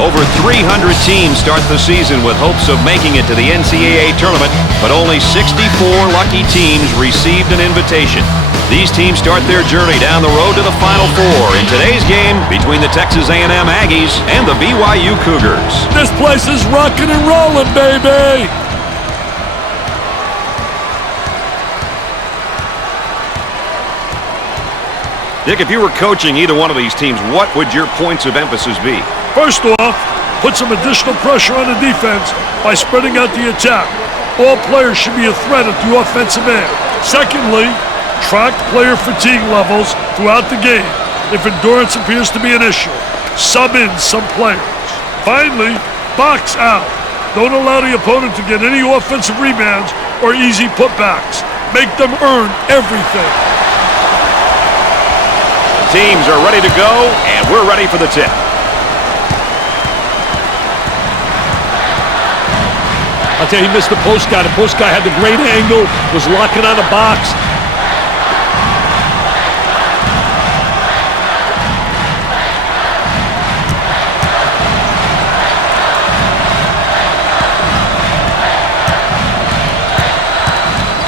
Over 300 teams start the season with hopes of making it to the NCAA tournament, but only 64 lucky teams received an invitation. These teams start their journey down the road to the Final Four in today's game between the Texas A&M Aggies and the BYU Cougars. This place is rocking and rolling, baby! Dick, if you were coaching either one of these teams, what would your points of emphasis be? First off, put some additional pressure on the defense by spreading out the attack. All players should be a threat at the offensive end. Secondly, track player fatigue levels throughout the game. If endurance appears to be an issue, sub in some players. Finally, box out. Don't allow the opponent to get any offensive rebounds or easy putbacks. Make them earn everything. Teams are ready to go, and we're ready for the tip. I'll tell you, he missed the post guy. The post guy had the great angle, was locking on the box.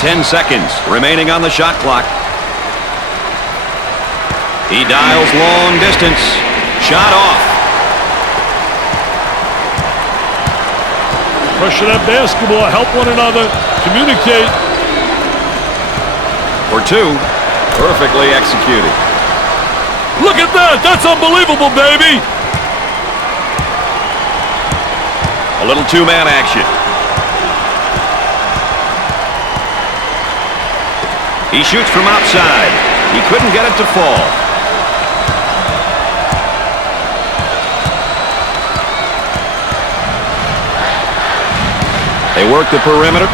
Ten seconds remaining on the shot clock. He dials long distance. Shot off. Pressure that basketball, help one another, communicate. For two, perfectly executed. Look at that, that's unbelievable, baby. A little two-man action. He shoots from outside. He couldn't get it to fall. They work the perimeter.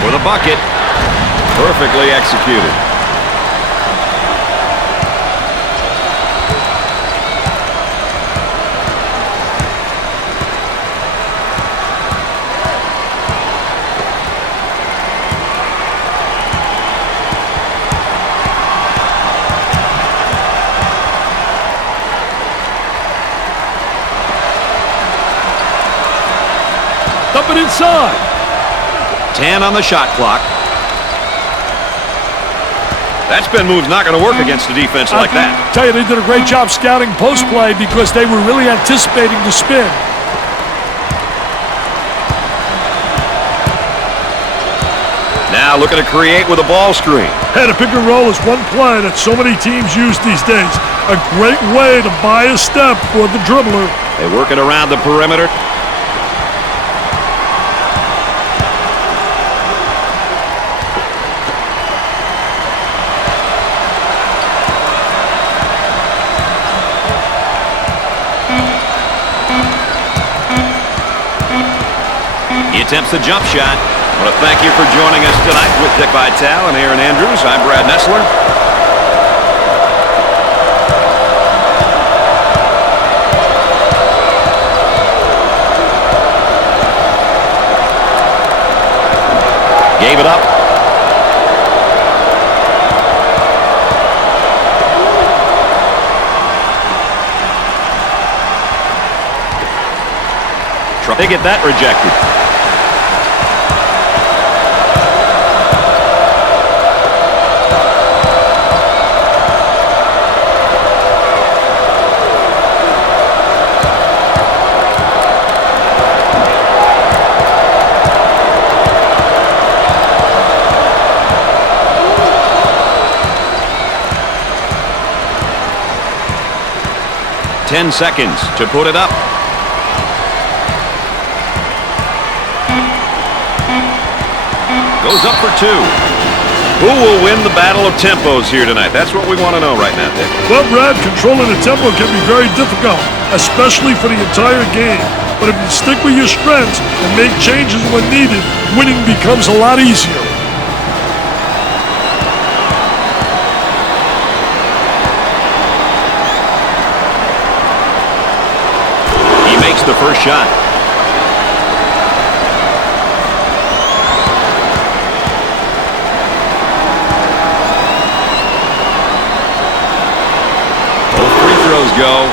For the bucket. Perfectly executed. Dump it inside. 10 on the shot clock. That spin move's not going to work against a defense like that. I tell you, they did a great job scouting post play because they were really anticipating the spin. Now looking to create with a ball screen. Hey, the pick and roll is one play that so many teams use these days. A great way to buy a step for the dribbler. They work it around the perimeter. He attempts the jump shot. I want to thank you for joining us tonight with Dick Vitale and Aaron Andrews. I'm Brad Nessler. Gave it up. They get that rejected. Ten seconds to put it up. Goes up for two. Who will win the battle of tempos here tonight? That's what we want to know right now, Dick. Well, Brad, controlling the tempo can be very difficult, especially for the entire game. But if you stick with your strengths and make changes when needed, winning becomes a lot easier. He makes the first shot. go.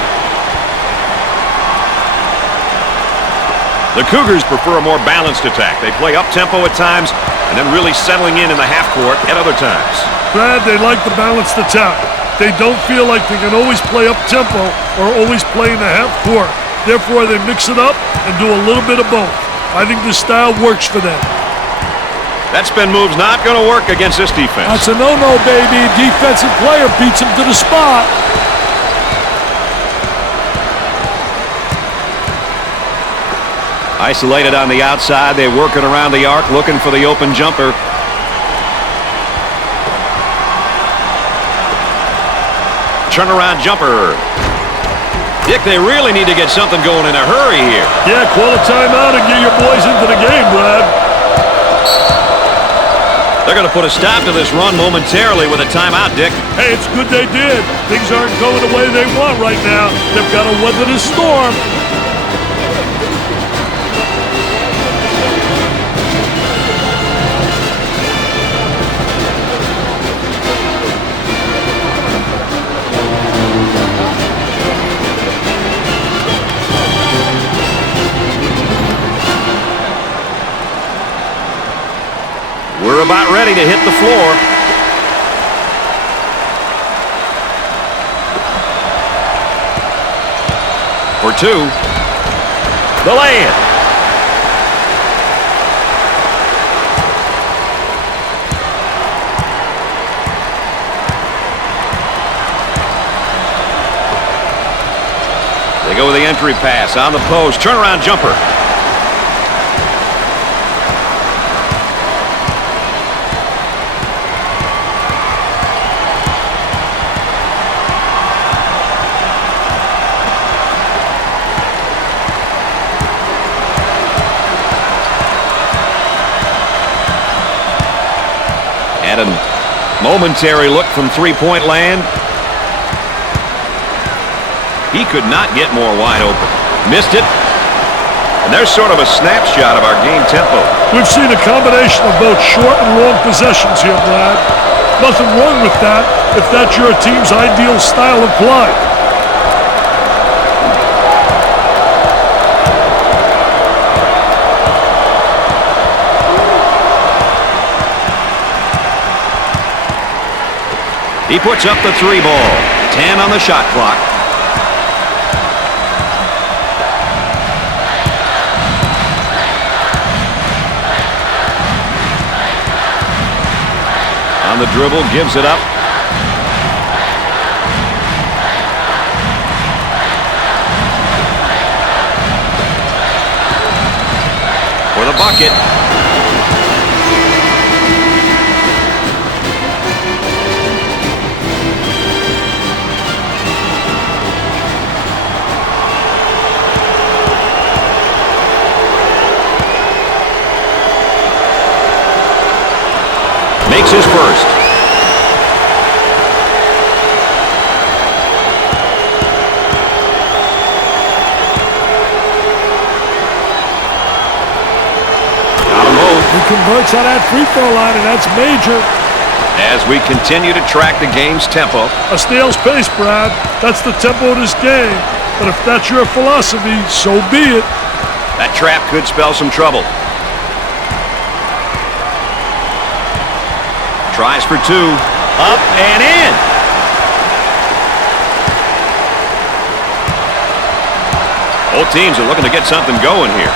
The Cougars prefer a more balanced attack. They play up-tempo at times and then really settling in the half court at other times. Brad, they like the balanced attack. They don't feel like they can always play up-tempo or always play in the half court. Therefore, they mix it up and do a little bit of both. I think this style works for them. That spin move's not going to work against this defense. That's a no-no, baby. Defensive player beats him to the spot. Isolated on the outside. They work it around the arc, looking for the open jumper. Turnaround jumper. Dick, they really need to get something going in a hurry here. Yeah, call a timeout and get your boys into the game, Brad. They're going to put a stop to this run momentarily with a timeout, Dick. Hey, it's good they did. Things aren't going the way they want right now. They've got to weather the storm. We're about ready to hit the floor. For two. The lay-in. They go with the entry pass on the post. Turnaround jumper. Had a momentary look from three-point land. He could not get more wide open. Missed it. And there's sort of a snapshot of our game tempo. We've seen a combination of both short and long possessions here, Brad. Nothing wrong with that if that's your team's ideal style of play. He puts up the three ball. 10 on the shot clock. On the dribble, gives it up. For the bucket. Makes his first. Got them both. He converts on that free throw line, and that's major. As we continue to track the game's tempo. A snail's pace, Brad. That's the tempo of this game. But if that's your philosophy, so be it. That trap could spell some trouble. Tries for two. Up and in. Both teams are looking to get something going here.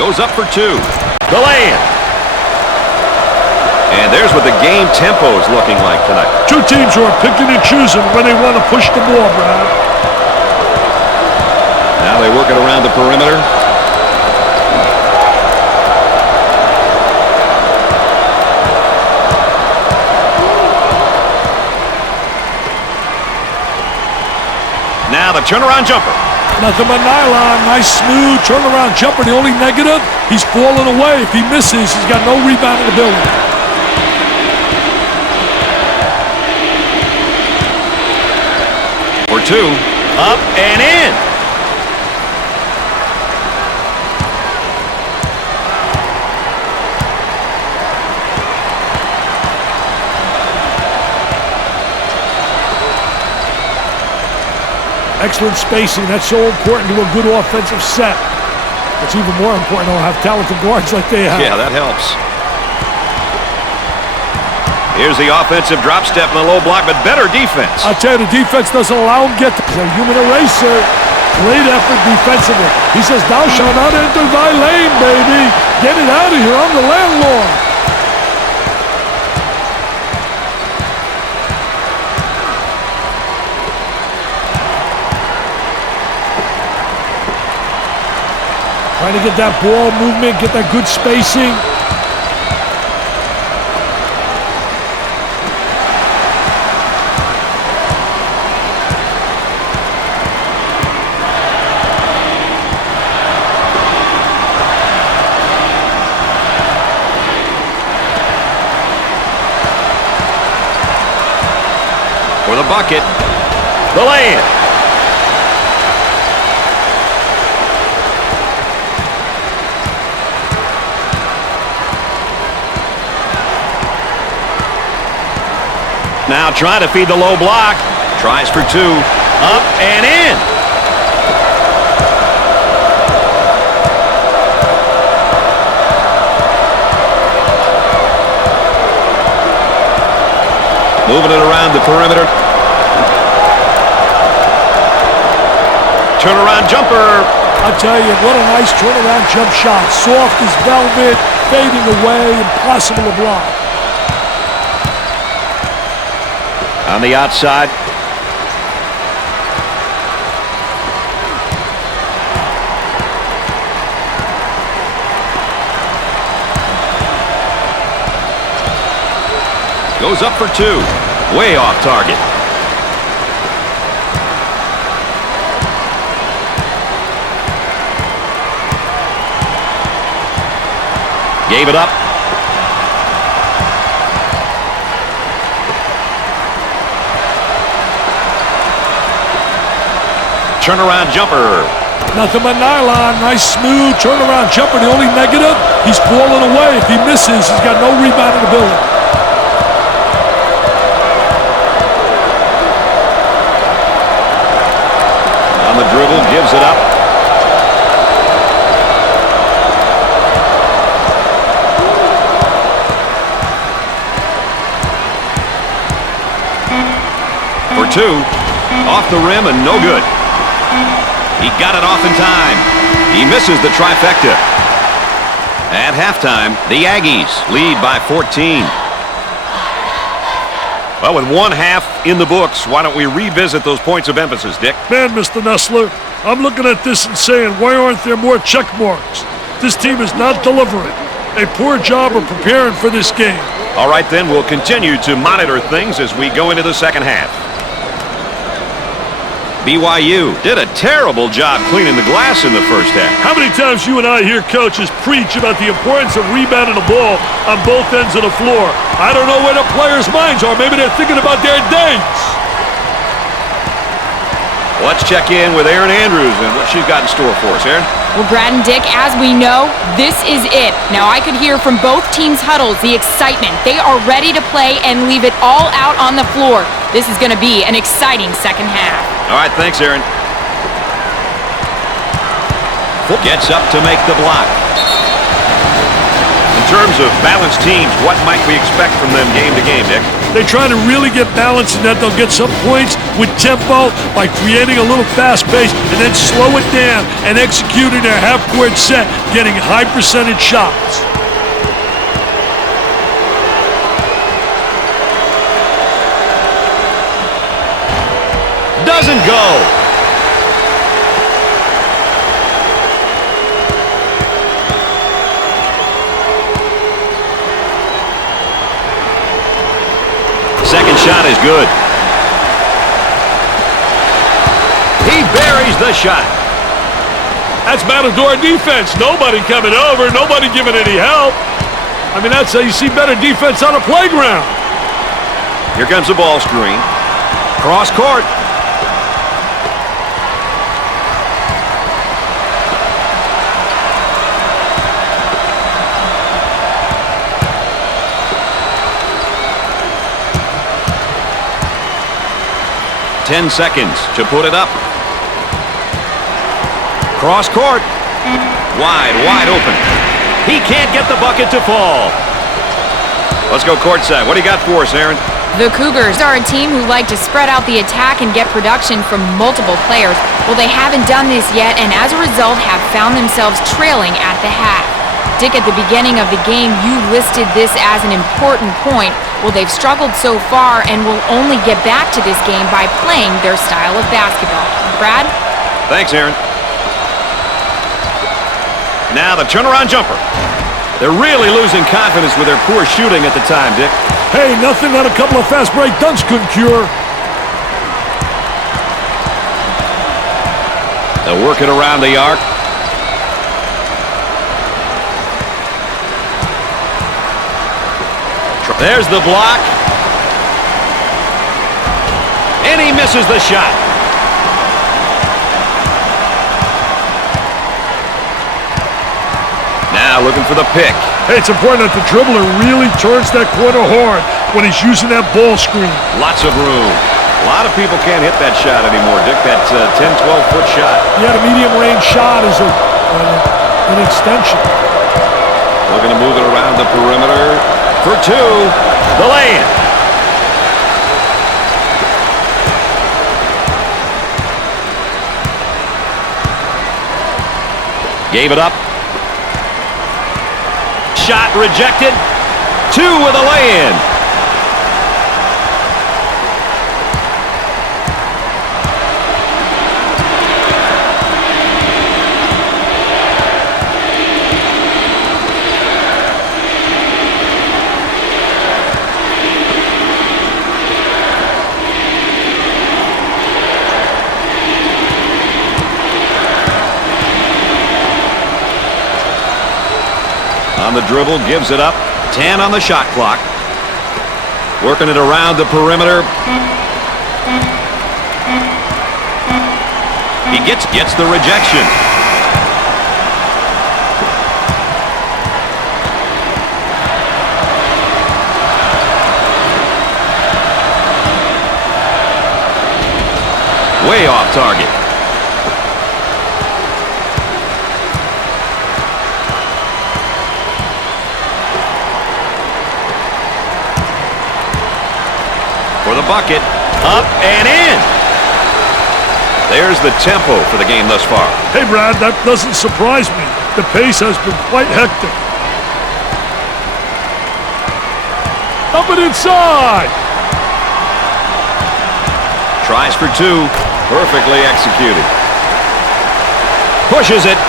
Goes up for two. The lay-in. And there's what the game tempo is looking like tonight. Two teams who are picking and choosing when they want to push the ball, Brad. Now they work it around the perimeter. Now the turnaround jumper. Nothing but nylon. Nice, smooth turnaround jumper. The only negative, he's falling away. If he misses, he's got no rebound ability. For two. Up and in. Excellent spacing. That's so important to a good offensive set. It's even more important to have talented guards like they have. Yeah, that helps. Here's the offensive drop step in the low block, but better defense. I'll tell you, the defense doesn't allow him to get to a human eraser. Great effort defensively. He says, thou shalt not enter thy lane, baby. Get it out of here. I'm the landlord. Trying to get that ball movement, get that good spacing. For the bucket, the lay-in. Now trying to feed the low block. Tries for two. Up and in. Moving it around the perimeter. Turnaround jumper. I tell you, what a nice turnaround jump shot. Soft as velvet, fading away, impossible to block. On the outside. Goes up for two. Way off target. Gave it up. Turnaround jumper. Nothing but nylon. Nice smooth turnaround jumper. The only negative, he's falling away. If he misses, he's got no rebounding ability. On the dribble, gives it up. For two. Off the rim and no good. He got it off in time. He misses the trifecta. At halftime, the Aggies lead by 14. Well, with one half in the books, why don't we revisit those points of emphasis, Dick? Man, Mr. Nessler, I'm looking at this and saying, why aren't there more check marks? This team is not delivering. A poor job of preparing for this game. All right, then, we'll continue to monitor things as we go into the second half. BYU did a terrible job cleaning the glass in the first half. How many times you and I hear coaches preach about the importance of rebounding the ball on both ends of the floor? I don't know where the players' minds are. Maybe they're thinking about their dates. Let's check in with Erin Andrews and what she's got in store for us. Erin? Well, Brad and Dick, as we know, this is it. Now, I could hear from both teams' huddles the excitement. They are ready to play and leave it all out on the floor. This is going to be an exciting second half. All right, thanks, Erin. Gets up to make the block. In terms of balanced teams, what might we expect from them game to game, Dick? They try to really get balanced in that they'll get some points with tempo by creating a little fast pace and then slow it down and executing their half-court set, getting high percentage shots. Doesn't go. Second shot is good. He buries the shot. That's Matador defense. Nobody coming over, nobody giving any help. I mean, that's how you see better defense on a playground. Here comes the ball screen. Cross court. Ten seconds to put it up. Cross court. Wide open. He can't get the bucket to fall. Let's go courtside. What do you got for us, Aaron? The Cougars are a team who like to spread out the attack and get production from multiple players. Well, they haven't done this yet, and as a result have found themselves trailing at the half. Dick, at the beginning of the game, you listed this as an important point. Well, they've struggled so far and will only get back to this game by playing their style of basketball. Brad? Thanks, Aaron. Now the turnaround jumper. They're really losing confidence with their poor shooting at the time, Dick. Hey, nothing that a couple of fast break dunks couldn't cure. They'll work it around the arc. There's the block. And he misses the shot. Now looking for the pick. Hey, it's important that the dribbler really turns that corner hard when he's using that ball screen. Lots of room. A lot of people can't hit that shot anymore, Dick. That 10, 12-foot shot. Yeah, the medium-range shot is an extension. Looking to move it around the perimeter for two. The lay-in. Gave it up. Shot rejected. Two with a lay-in. On the dribble, gives it up. 10 on the shot clock. Working it around the perimeter. He gets the rejection. Way off target. For the bucket, up and in. There's the tempo for the game thus far. Hey, Brad, that doesn't surprise me. The pace has been quite hectic. Up and inside. Tries for two. Perfectly executed. Pushes it.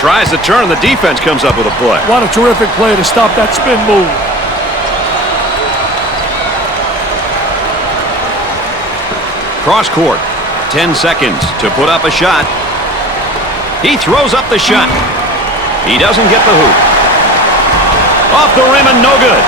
Tries to turn, and the defense comes up with a play. What a terrific play to stop that spin move. Cross court. 10 seconds to put up a shot. He throws up the shot. He doesn't get the hoop. Off the rim and no good.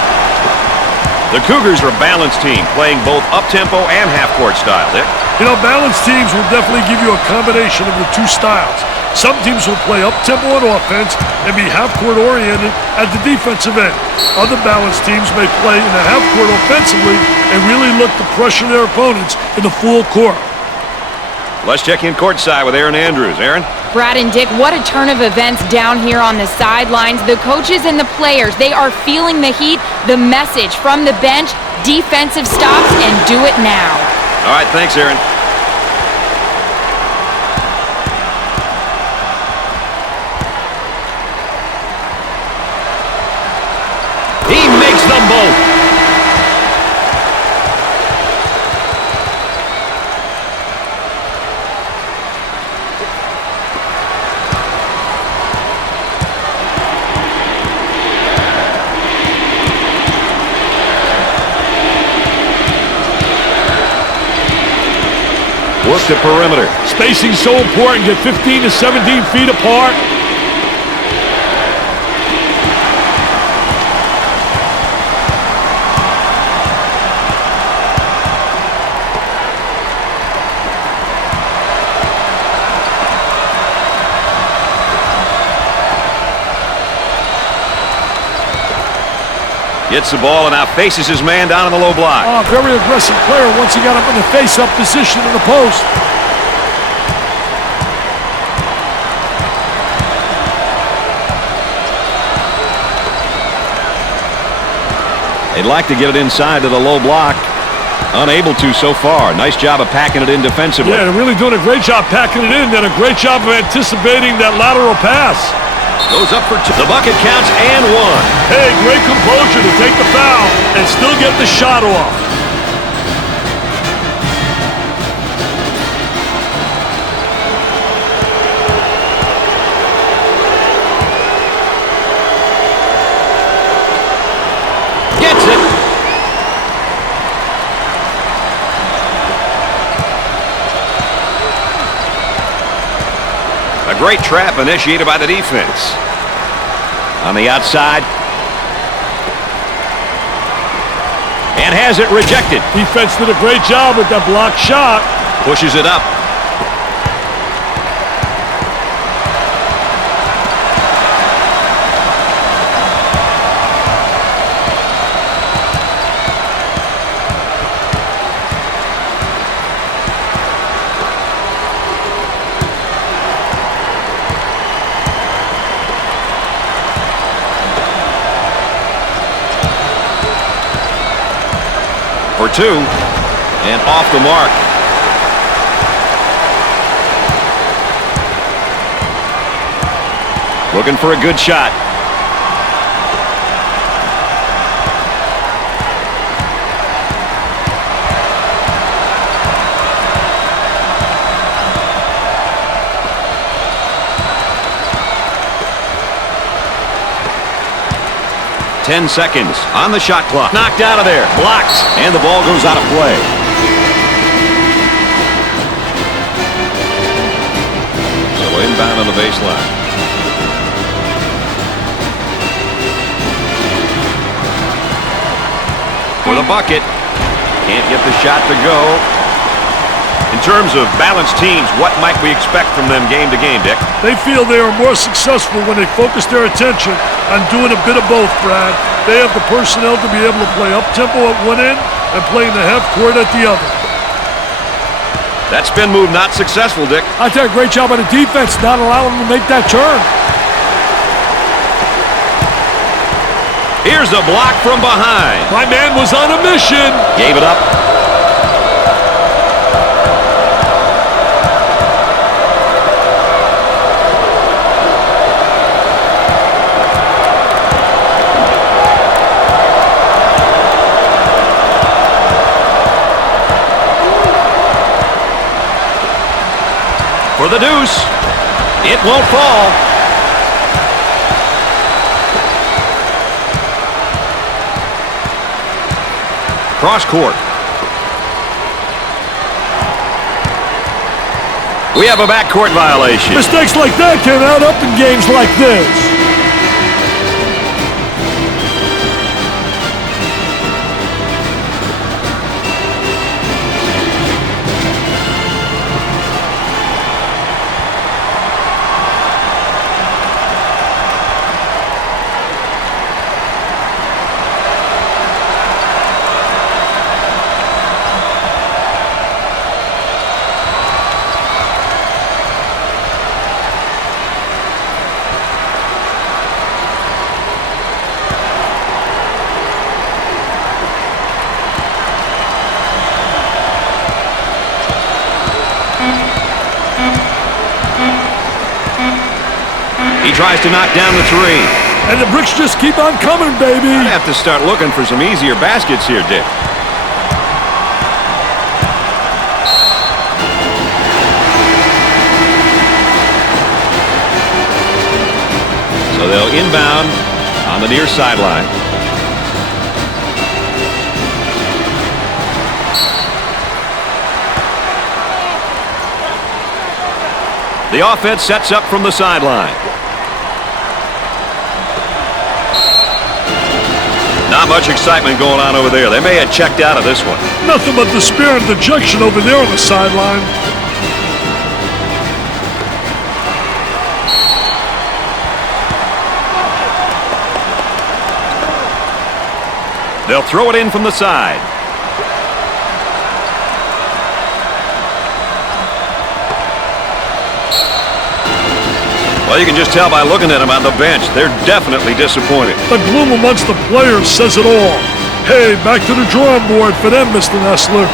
The Cougars are a balanced team, playing both up-tempo and half-court style, Dick. You know, balanced teams will definitely give you a combination of the two styles. Some teams will play up-tempo on offense and be half-court oriented at the defensive end. Other balanced teams may play in the half-court offensively and really look to pressure their opponents in the full court. Let's check in courtside with Aaron Andrews. Aaron? Brad and Dick, what a turn of events down here on the sidelines. The coaches and the players, they are feeling the heat. The message from the bench, defensive stops and do it now. All right, thanks, Aaron. He makes them both. Work the perimeter. Spacing's so important. Get 15 to 17 feet apart. Gets the ball and now faces his man down in the low block. Oh, very aggressive player once he got up in the face-up position in the post. They'd like to get it inside to the low block. Unable to so far. Nice job of packing it in defensively. Yeah, they're really doing a great job packing it in, and a great job of anticipating that lateral pass. Goes up for two. The bucket counts and one. Hey, great composure to take the foul and still get the shot off. Gets it. A great trap initiated by the defense. On the outside. And has it rejected. Defense did a great job with that blocked shot. Pushes it up. For two, and off the mark. Looking for a good shot. Ten seconds on the shot clock. Knocked out of there. Blocked. And the ball goes out of play. So inbound on the baseline. For the bucket. Can't get the shot to go. In terms of balanced teams, what might we expect from them game to game, Dick? They feel they are more successful when they focus their attention on doing a bit of both, Brad. They have the personnel to be able to play up-tempo at one end and play in the half court at the other. That spin move not successful, Dick. I did a great job on the defense not allowing them to make that turn. Here's the block from behind. My man was on a mission. Gave it up. For the deuce. It won't fall. Cross court. We have a backcourt violation. Mistakes like that can add up in games like this. He tries to knock down the three. And the bricks just keep on coming, baby. I'd have to start looking for some easier baskets here, Dick. So they'll inbound on the near sideline. The offense sets up from the sideline. Not much excitement going on over there. They may have checked out of this one. Nothing but despair and dejection over there on the sideline. They'll throw it in from the side. Well, you can just tell by looking at them on the bench. They're definitely disappointed. The gloom amongst the players says it all. Hey, back to the drawing board for them, Mr. Nessler.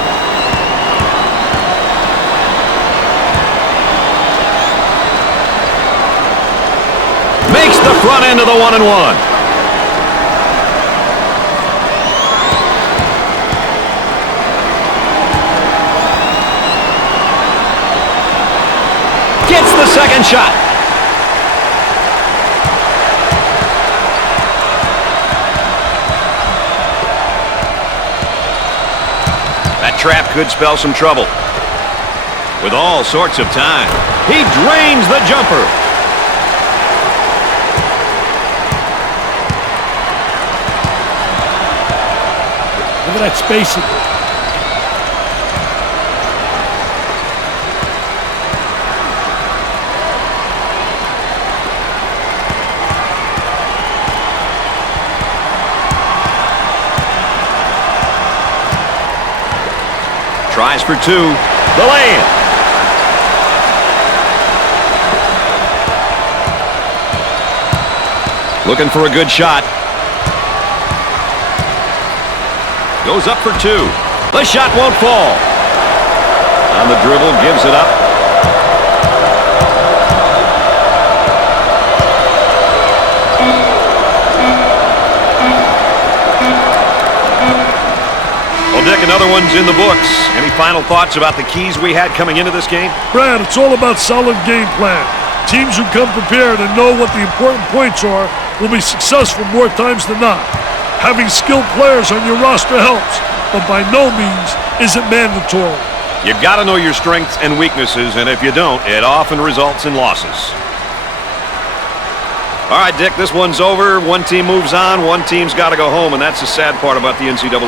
Makes the front end of the 1-and-1. Gets the second shot. That trap could spell some trouble. With all sorts of time, he drains the jumper. Look at that spacing. Tries for two. The lay-in. Looking for a good shot. Goes up for two. The shot won't fall. On the dribble, gives it up. Well, Dick, another one's in the books. Any final thoughts about the keys we had coming into this game? Brad, it's all about solid game plan. Teams who come prepared and know what the important points are will be successful more times than not. Having skilled players on your roster helps, but by no means is it mandatory. You got to know your strengths and weaknesses, and if you don't, it often results in losses. All right, Dick, this one's over. One team moves on, one team's got to go home, and that's the sad part about the NCAA.